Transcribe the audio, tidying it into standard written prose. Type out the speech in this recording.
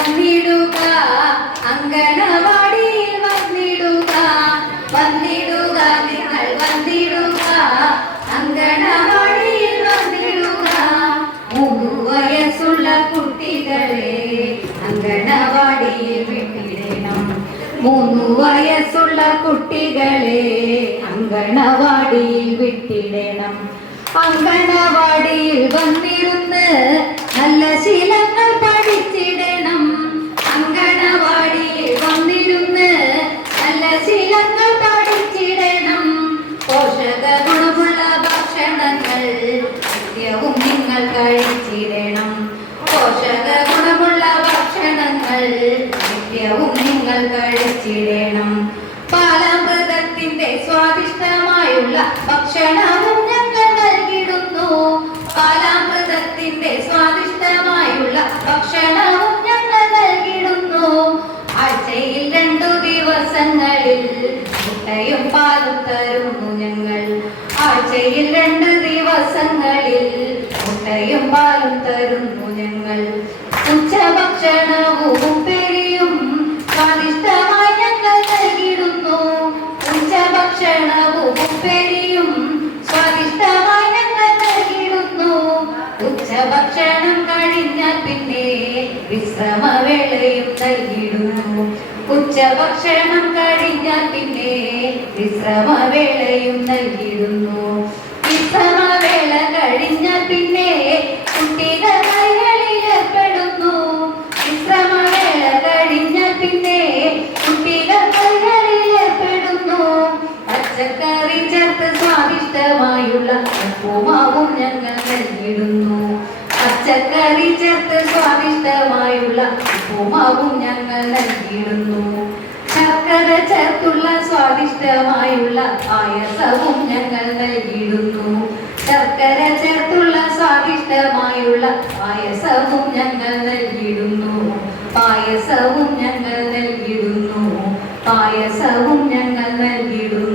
വന്നിടുക അങ്കണവാടിയിൽ വന്നിടുക വന്നിടുക നിങ്ങൾ വന്നിടുക അങ്കണവാടിയിൽ വന്നിടുക 3 വയസ്സുള്ള കുട്ടികളെ അങ്കണവാടിയിൽ വിട്ടിടണം 3 വയസ്സുള്ള കുട്ടികളെ അങ്കണവാടിയിൽ വിട്ടിടണം അങ്കണവാടിയിൽ വന്നിരുന്ന് നല്ല ശീലങ്ങൾ പഠിച്ചിടണം അങ്കണവാടിയിൽ വന്നിരുന്ന് നല്ല ശീലങ്ങൾ പഠിച്ചിടണം പോഷക ഗുണമുള്ള ഭക്ഷണങ്ങൾ നിത്യവും നിങ്ങൾ കഴിച്ചിടണം പോഷക ഗുണമുള്ള ഭക്ഷണങ്ങൾ നിത്യവും നിങ്ങൾ കഴിച്ചിടണം പാലാമൃതത്തിന്റെ സ്വാദിഷ്ടമായുള്ള ഭക്ഷണവും ഞങ്ങൾ നൽകിടുന്നു പാലാമൃതത്തിന്റെ സ്വാദിഷ്ടമായുള്ള ഭക്ഷണവും ഞങ്ങൾ നൽകിടുന്നു ആഴ്ചയിൽ 2 ദിവസങ്ങളിൽ മുട്ടയും പാലും തരുന്നു ഞങ്ങൾ ആഴ്ചയിൽ 2 ദിവസങ്ങളിൽ മുട്ടയും പാലും തരുന്നു ഞങ്ങൾ ഉച്ചഭക്ഷണവും പെരിയും സ്വാദിഷ്ടമായി ഞങ്ങൾ നൽകിടുന്നു ഉച്ചഭക്ഷണവും പെരിയും സ്വാദിഷ്ടമായി ഞങ്ങൾ നൽകിടുന്നു ഉച്ചഭക്ഷണം കഴിഞ്ഞാൽ പിന്നെ വിശ്രമവേളയും നൽകിടുന്നു ഉച്ചഭക്ഷണം കഴിഞ്ഞാൽ പിന്നെ വിശ്രമവേളയും നൽകിടുന്നു വിശ്രമവേള കഴിഞ്ഞാൽ പിന്നെ കുട്ടികൾ കളികളിൽ ഏർപ്പെടുന്നു വിശ്രമവേള കഴിഞ്ഞാൽ പിന്നെ കുട്ടികൾ കളികളിൽ ഏർപ്പെടുന്നു പച്ചക്കറി ചേർത്ത് സ്വാദിഷ്ടമായുള്ള ഉപ്പുമാവും ഞങ്ങൾ നൽകിടുന്നു പച്ചക്കറി ചേർത്ത് സ്വാദിഷ്ടമായുള്ള ഉപ്പുമാവും ഞങ്ങൾ നൽകിടുന്നു ശർക്കര ചേർത്തുള്ള സ്വാദിഷ്ടമായുള്ള പായസവും ഞങ്ങൾ നൽകിടുന്നു ശർക്കര ചേർത്തുള്ള സ്വാദിഷ്ടമായുള്ള പായസവും ഞങ്ങൾ നൽകിടുന്നു പായസവും ഞങ്ങൾ നൽകിടുന്നു പായസവും ഞങ്ങൾ നൽകിടുന്നു